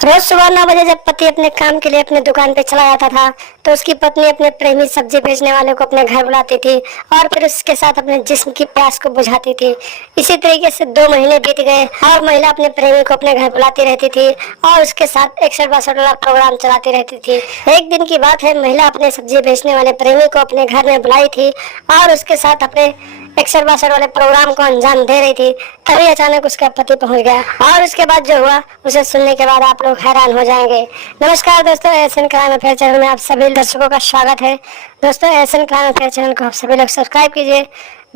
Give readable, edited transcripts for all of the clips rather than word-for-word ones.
रोज सुबह 9 बजे जब पति अपने काम के लिए अपने दुकान पे चला जाता था तो उसकी पत्नी अपने प्रेमी सब्जी बेचने वाले को अपने घर बुलाती थी और फिर उसके साथ अपने जिस्म की प्यास को बुझाती थी। इसी तरीके से 2 महीने बीत गए और महिला अपने प्रेमी को अपने घर बुलाती रहती थी और उसके साथ 61-62 वाला प्रोग्राम चलाती रहती थी। एक दिन की बात है, महिला अपने सब्जी बेचने वाले प्रेमी को अपने घर में बुलाई थी और उसके साथ अपने 61-62 वाले प्रोग्राम को अंजाम दे रही थी। तभी अचानक उसका पति पहुंच गया और उसके बाद जो हुआ उसे सुनने के बाद आप लोग हैरान हो जाएंगे। नमस्कार दोस्तों, एशियन क्राइम अफेयर चैनल में आप सभी दर्शकों का स्वागत है। दोस्तों, एशियन क्राइम अफेयर चैनल को आप सभी लोग सब्सक्राइब कीजिए,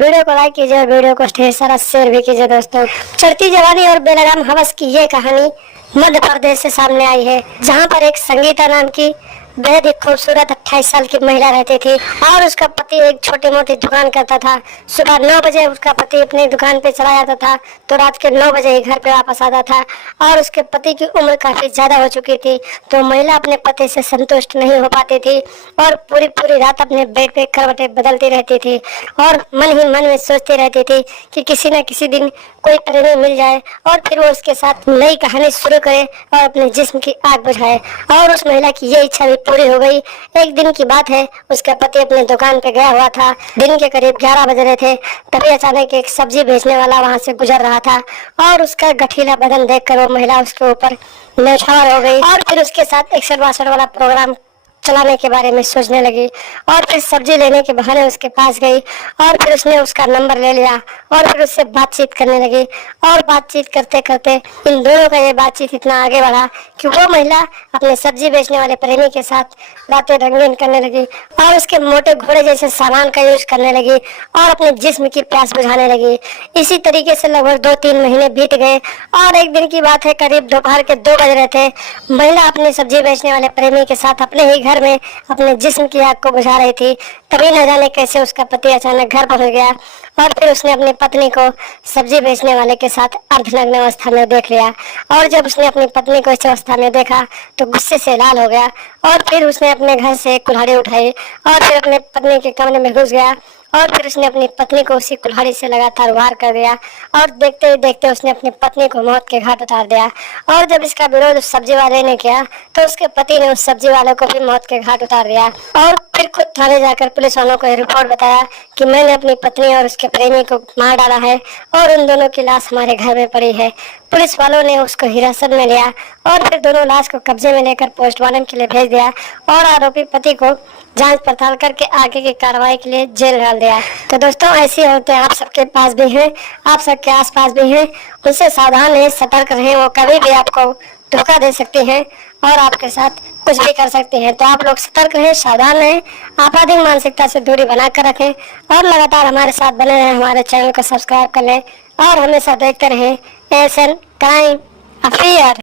वीडियो को लाइक कीजिए और वीडियो को ढेर सारा शेयर भी कीजिए। दोस्तों, चढ़ती जवानी और बेलगाम हवस की ये कहानी मध्य प्रदेश से सामने आई है, जहाँ पर एक संगीता नाम की बेहद ही खूबसूरत 28 साल की महिला रहती थी और उसका पति एक छोटी मोटी दुकान करता था। सुबह 9 बजे उसका पति अपनी दुकान पे चला जाता था तो रात के 9 बजे ही घर पे वापस आता था और उसके पति की उम्र काफी ज्यादा हो चुकी थी तो महिला अपने पति से संतुष्ट नहीं हो पाती थी और पूरी पूरी रात अपने बेड पे करवटें बदलती रहती थी और मन ही मन में सोचती रहती थी कि किसी न किसी दिन कोई प्रेमी मिल जाए और फिर वो उसके साथ नई कहानी शुरू करे और अपने जिस्म की आग बुझाए। और उस महिला की ये इच्छा भी पूरी हो गई। एक दिन की बात है, उसका पति अपने दुकान पे गया हुआ था। दिन के करीब 11 बज रहे थे, तभी अचानक एक सब्जी बेचने वाला वहां से गुजर रहा था और उसका गठीला बदन देखकर वो महिला उसके ऊपर न्यौछावर हो गई और फिर उसके साथ 61-62 वाला प्रोग्राम चलाने के बारे में सोचने लगी और फिर सब्जी लेने के बहाने उसके पास गई और फिर उसने उसका नंबर ले लिया और फिर उससे बातचीत करने लगी और बातचीत करते करते इन दोनों का ये बातचीत इतना आगे बढ़ा कि वो महिला अपने सब्जी बेचने वाले प्रेमी के साथ बातें रंगीन करने लगी और उसके मोटे घोड़े जैसे सामान का यूज करने लगी और अपने जिस्म की प्यास बुझाने लगी। इसी तरीके से लगभग 2-3 महीने बीत गए और एक दिन की बात है, करीब दोपहर के 2 बज रहे थे। महिला अपने सब्जी बेचने वाले प्रेमी के साथ अपने ही घर में अपने जिस्म की आग को बुझा रही थी। तभी न जाने कैसे उसका पति अचानक घर पहुंच गया और फिर उसने अपनी पत्नी को सब्जी बेचने वाले के साथ अर्धनग्न अवस्था में देख लिया और जब उसने अपनी पत्नी को इस अवस्था में देखा तो गुस्से से लाल हो गया और फिर उसने अपने घर से एक कुल्हाड़ी उठाई और फिर अपने पत्नी के कमरे में घुस गया और फिर उसने अपनी पत्नी को उसी कुल्हाड़ी से लगातार वार कर दिया और देखते ही देखते उसने अपनी पत्नी को मौत के घाट उतार दिया। और जब इसका विरोध उस सब्जी वाले ने किया तो उसके पति ने उस सब्जी वाले को भी मौत के घाट उतार दिया और फिर खुद थाने जाकर पुलिस वालों को रिपोर्ट बताया कि मैंने अपनी पत्नी और उसके प्रेमी को मार डाला है और उन दोनों की लाश हमारे घर में पड़ी है। पुलिस वालों ने उसको हिरासत में लिया और फिर दोनों लाश को कब्जे में लेकर पोस्टमार्टम के लिए भेज दिया और आरोपी पति को जांच पड़ताल करके आगे की कार्रवाई के लिए जेल डाल दिया। तो दोस्तों, ऐसी औरतें आप सबके पास भी हैं, आप सबके आसपास भी हैं, उनसे सावधान रहें, सतर्क रहें। वो कभी भी आपको धोखा दे सकती हैं और आपके साथ कुछ भी कर सकते हैं। तो आप लोग सतर्क रहें, सावधान रहें, आपराधिक मानसिकता से दूरी बनाकर रखें और लगातार हमारे साथ बने रहें। हमारे चैनल को सब्सक्राइब कर लें और हमेशा देखते रहें एशियन क्राइम अफेयर।